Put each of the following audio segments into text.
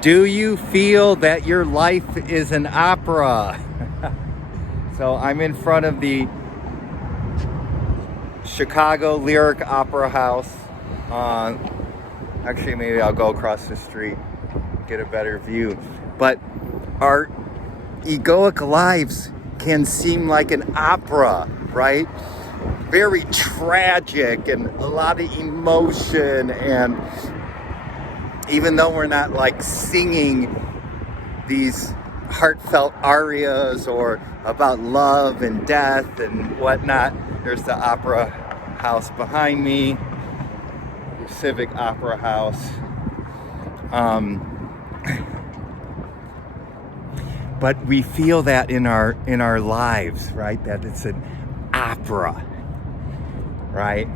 Do you feel that your life is an opera? So I'm in front of the Chicago Lyric Opera House. Actually, maybe I'll go across the street, get a better view. But our egoic lives can seem like an opera, right? Very tragic and a lot of emotion, and even though we're not like singing these heartfelt arias or about love and death and whatnot, there's the opera house behind me, the Civic Opera House. But we feel that in our lives, right? That it's an opera, right?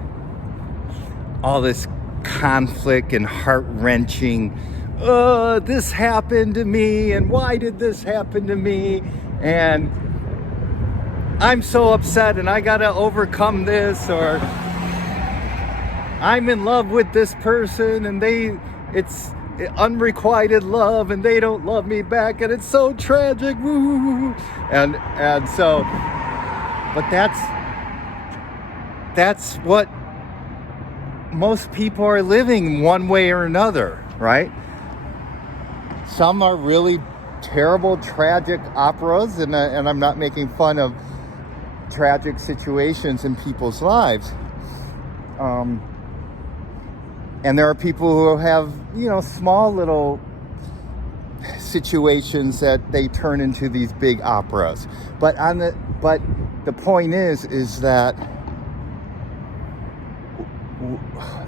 All this conflict and heart-wrenching, this happened to me, and why did this happen to me? And I'm so upset and I gotta overcome this, or I'm in love with this person and it's unrequited love and they don't love me back and it's so tragic. Woo. And so, but that's what most people are living one way or another, right? Some are really terrible, tragic operas, and I'm not making fun of tragic situations in people's lives. And there are people who have, small little situations that they turn into these big operas. But the point is that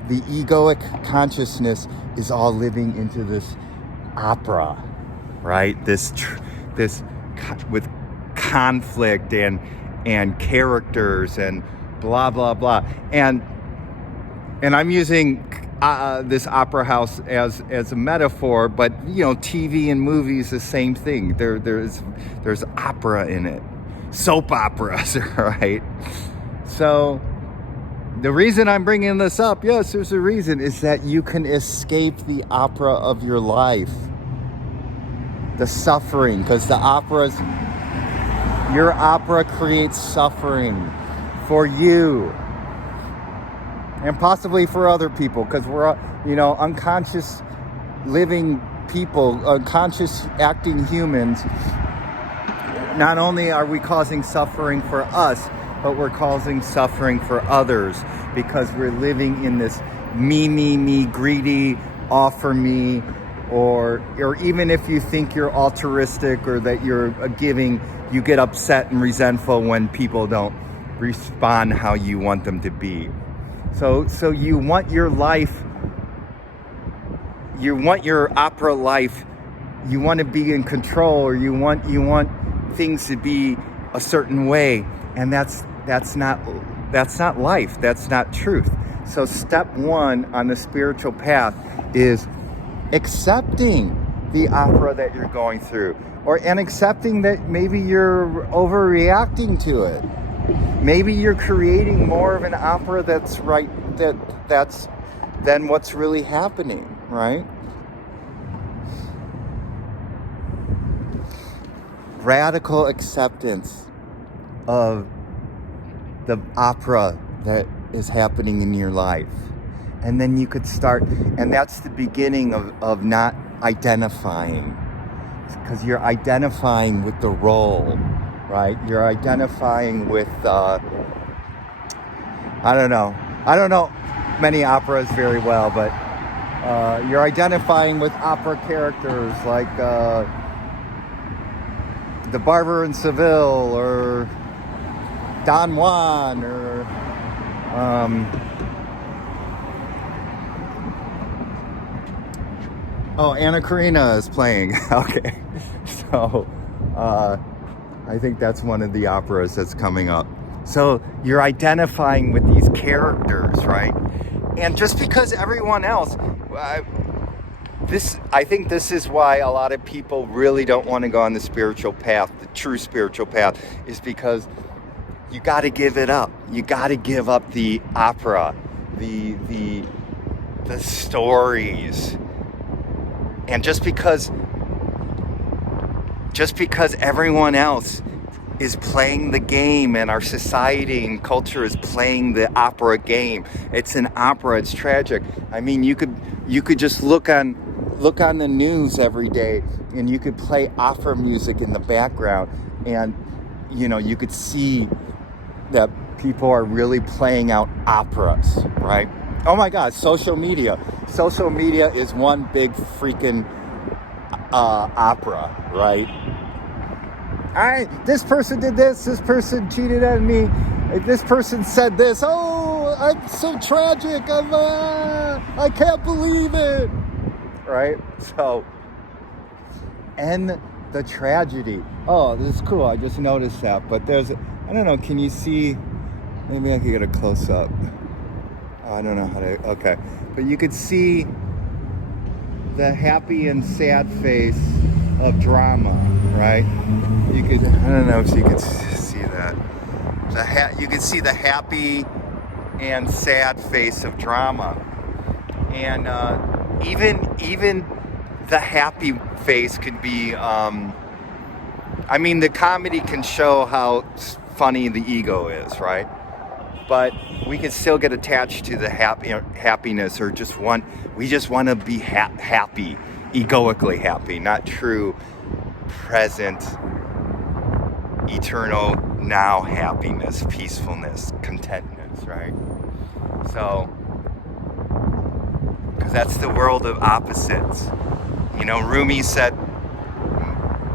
the egoic consciousness is all living into this opera, right? This with conflict and characters and blah blah blah. And I'm using this opera house as a metaphor, but TV and movies the same thing. There's opera in it, soap operas, right? So the reason I'm bringing this up, yes, there's a reason, is that you can escape the opera of your life, the suffering, because your opera creates suffering for you and possibly for other people, because we're, unconscious living people, unconscious acting humans. Not only are we causing suffering for us, but we're causing suffering for others, because we're living in this me, greedy, all for me, or even if you think you're altruistic or that you're giving, you get upset and resentful when people don't respond how you want them to be. So you want your life, you want your opera life, you want to be in control, or you want things to be a certain way, and that's not life. That's not truth. So step one on the spiritual path is accepting the opera that you're going through, and accepting that maybe you're overreacting to it. Maybe you're creating more of an opera that's than what's really happening, right? Radical acceptance of the opera that is happening in your life. And then you could start, and that's the beginning of not identifying, because you're identifying with the role, right? You're identifying with, I don't know many operas very well, but you're identifying with opera characters like the Barber in Seville, or Don Juan, or Anna Karina is playing. Okay, so I think that's one of the operas that's coming up. So you're identifying with these characters, right? And just because everyone else, I think this is why a lot of people really don't want to go on the spiritual path, the true spiritual path, is because you got to give it up. You got to give up the opera, the stories, And just because everyone else is playing the game and our society and culture is playing the opera game, it's an opera, it's tragic. I mean, you could just look on the news every day and you could play opera music in the background, and you could see that people are really playing out operas, right? Oh my God, social media is one big freaking opera, right? This person did this person cheated on me, this person said this, oh, I'm so tragic, I can't believe it, right? So, and the tragedy, oh, this is cool, I just noticed that, but I don't know, can you see, maybe I could get a close-up, I don't know how to, okay, but you could see the happy and sad face of drama, right? I don't know if you could see that. You could see the happy and sad face of drama. And even the happy face could be, the comedy can show how funny the ego is, right? But we can still get attached to the happiness, or we just want to be happy, egoically happy, not true, present, eternal now happiness, peacefulness, contentness, right? So, because that's the world of opposites. Rumi said,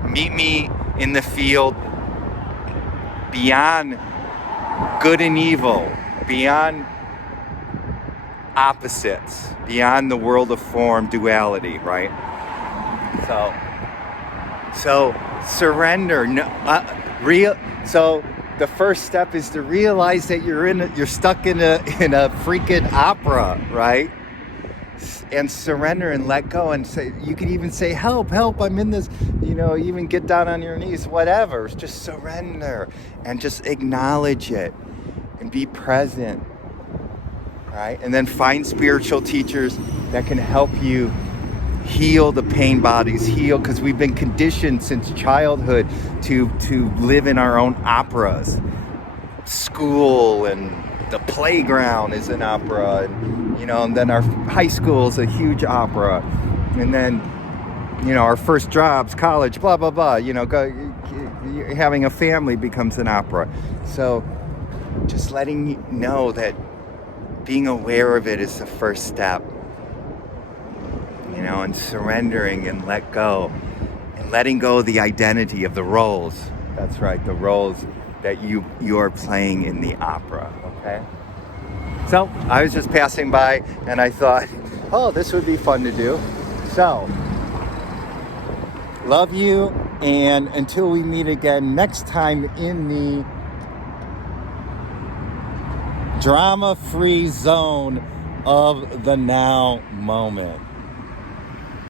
meet me in the field beyond good and evil, beyond opposites, beyond the world of form, duality, right? So surrender. So the first step is to realize that you're stuck in a freaking opera, right? And surrender and let go, and say, you can even say, help, I'm in this, even get down on your knees, whatever. Just surrender and just acknowledge it and be present, right? And then find spiritual teachers that can help you heal the pain bodies, because we've been conditioned since childhood to live in our own operas. School and the playground is an opera, and then our high school is a huge opera, and then our first jobs, college, blah blah blah, having a family becomes an opera. So just letting you know that being aware of it is the first step, and surrendering and let go, and letting go of the identity of the roles. That's right, the roles that you are playing in the opera, okay? So I was just passing by and I thought, oh, this would be fun to do. So, love you, and until we meet again next time in the drama-free zone of the now moment.